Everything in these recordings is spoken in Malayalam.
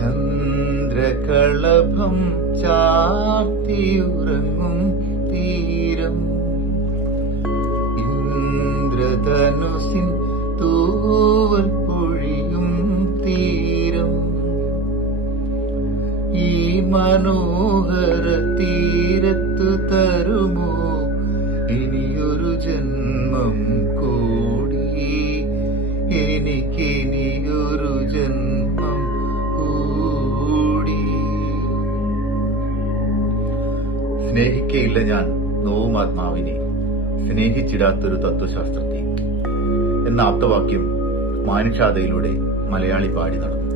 ചന്ദ്രകളഭം ചാർത്തിയുറങ്ങും തീരം, ഇന്ദ്രധനുസിൻ തൂവൽ പൊഴിയും തീരം, ഈ മനോഹര തീരത്തു തരുമോ ഇനിയൊരു ജന്മം കൂടി, എനിക്കിനിയൊരു ജന്മം കൂടി. സ്നേഹിക്കയില്ല ഞാൻ നോവും ആത്മാവിനെ, സ്നേഹിച്ചിടാത്തൊരു തത്വശാസ്ത്രത്തെ എന്ന ആപ്തവാക്യം മാനുഷാദയിലൂടെ മലയാളി പാടി നടന്നു.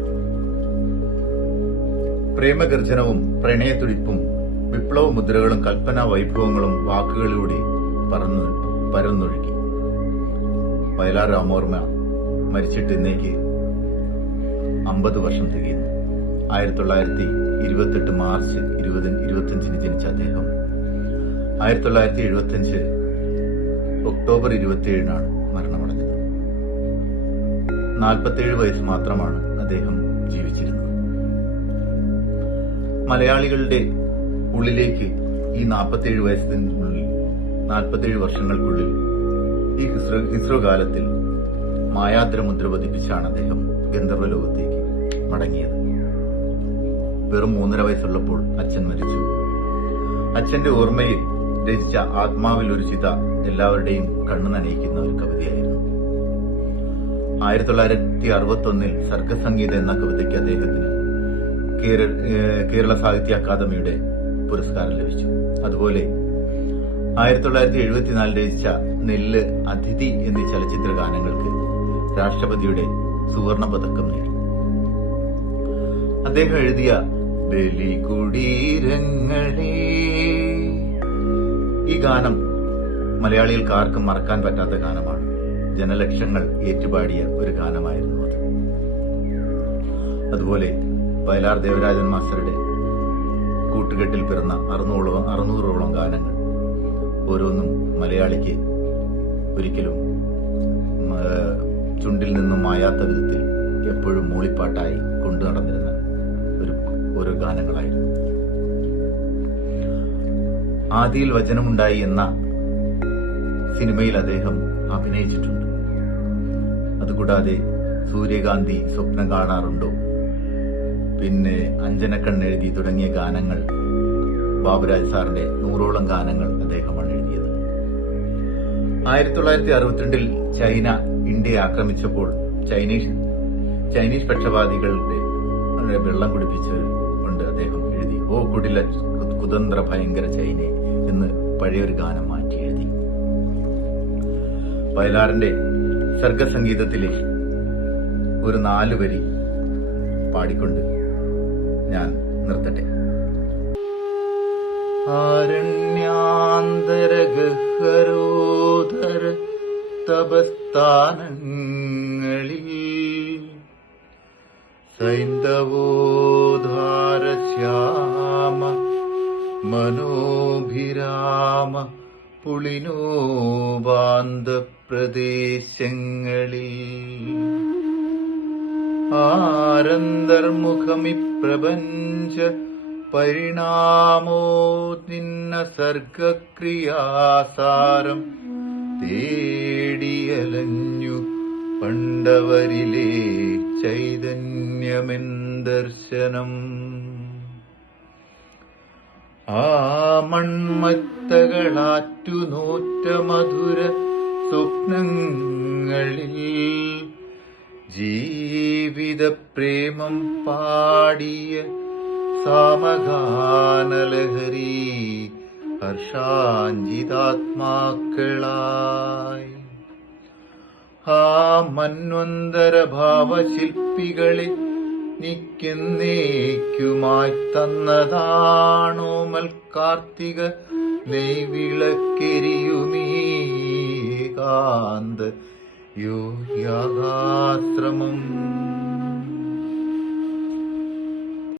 പ്രേമഗർജനവും പ്രണയത്തുടിപ്പും വിപ്ലവ മുദ്രകളും കൽപ്പനാ വൈഭവങ്ങളും വാക്കുകളിലൂടെ പരന്നൊഴുകി. വയലാർ രാമവർമ്മ മരിച്ചിട്ട് ഇന്നേക്ക് 50 വർഷം തികയുന്നു. 1928 മാർച്ച് 25 ജനിച്ച അദ്ദേഹം 1975 ഒക്ടോബർ 27 മരണമടഞ്ഞത്. 47 വയസ്സ് മാത്രമാണ് അദ്ദേഹം ജീവിച്ചിരുന്നത്. മലയാളികളുടെ ഉള്ളിലേക്ക് ഈ 47 വയസ്സിനുള്ളിൽ 47 വർഷങ്ങൾക്കുള്ളിൽ ഈ ഹിസ്രോകാലത്തിൽ മായാദ്ര മുദ്ര പതിപ്പിച്ചാണ് അദ്ദേഹം ഗന്ധർവലോകത്തേക്ക് മടങ്ങിയത്. വെറും 3.5 വയസ്സുള്ളപ്പോൾ അച്ഛൻ മരിച്ചു. അച്ഛന്റെ ഓർമ്മയിൽ രചിച്ച ആത്മാവിൽ ഒരു ചിത എല്ലാവരുടെയും കണ്ണു നനയിക്കുന്ന ഒരു കവിതയായിരുന്നു. 1961 സർഗസംഗീത എന്ന കവിതയ്ക്ക് അദ്ദേഹത്തിന് കേരള സാഹിത്യ അക്കാദമിയുടെ പുരസ്കാരം ലഭിച്ചു. അതുപോലെ 1974 രചിച്ച നെല്ല്, അതിഥി എന്നീ ചലച്ചിത്ര ഗാനങ്ങൾക്ക് രാഷ്ട്രപതിയുടെ സുവർണ പതക്കം നേടി. അദ്ദേഹം എഴുതിയ ബലികുടീരങ്ങളെ ഈ ഗാനം മലയാളികൾക്ക് ആർക്കും മറക്കാൻ പറ്റാത്ത ഗാനമാണ്. ജനലക്ഷങ്ങൾ ഏറ്റുപാടിയ ഒരു ഗാനമായിരുന്നു അത്. അതുപോലെ വയലാർ ദേവരാജൻ മാസ്റ്ററുടെ കൂട്ടുകെട്ടിൽ പിറന്ന 600ഓളം ഗാനങ്ങൾ ഓരോന്നും മലയാളിക്ക് ഒരിക്കലും ചുണ്ടിൽ നിന്നും മായാത്ത വിധത്തിൽ എപ്പോഴും മൂളിപ്പാട്ടായി കൊണ്ടു നടന്നിരുന്ന ഓരോ ഗാനങ്ങളായിരുന്നു. ആദിയിൽ വചനമുണ്ടായി എന്ന സിനിമയിൽ അദ്ദേഹം അഭിനയിച്ചിട്ടുണ്ട്. അതുകൂടാതെ സൂര്യകാന്തി, സ്വപ്നം കാണാറുണ്ടോ, പിന്നെ അഞ്ജനക്കണ്ണെഴുതി തുടങ്ങിയ ഗാനങ്ങൾ, ബാബുരാജ് സാറിന്റെ 100ഓളം ഗാനങ്ങൾ അദ്ദേഹമാണ് എഴുതിയത്. 1962 ചൈന ഇന്ത്യയെ ആക്രമിച്ചപ്പോൾ ചൈനീസ് പക്ഷപാതികളുടെ വെള്ളം കുടിപ്പിച്ചുകൊണ്ട് അദ്ദേഹം എഴുതി ഓ കുടില കുതന്ത്ര ഭയങ്കര ചൈന എന്ന് പഴയൊരു ഗാനം മാറ്റി എഴുതി. വയലാറിന്റെ സർഗസംഗീതത്തിലെ ഒരു 4 വരി പാടിക്കൊണ്ട് ഞാൻ നിർത്തട്ടെ. ആരണ്യാന്തരഗഹരോധര തപസ്ഥാനങ്ങളിൽ സൈന്ധവോധാരശ്യാമ മനോഭിരാമ പുളിനോപാന്ത പ്രദേശങ്ങളിൽ ആരന്തർമുഖമി പ്രപഞ്ച പരിണാമോ നിന്ന സർഗക്രിയാസാരം തേടിയലഞ്ഞു പണ്ടവരിലെ ചൈതന്യമെന്തർശനം. ആ മൺമത്തകളാറ്റുനോറ്റ മധുര സ്വപ്നങ്ങളിൽ ജീവിത പ്രേമം പാടിയ സാമഗാനലഹരി ഹർഷാഞ്ജിതാത്മാക്കളായി ആ മന്വന്തര ഭാവശില്പികളെ നിക്കുന്നേക്കുമായി തന്നതാണോമൽ കാർത്തിക നെയ്വിളക്കെരിയുമീകാന്ത യോഗ്യാശ്രമം.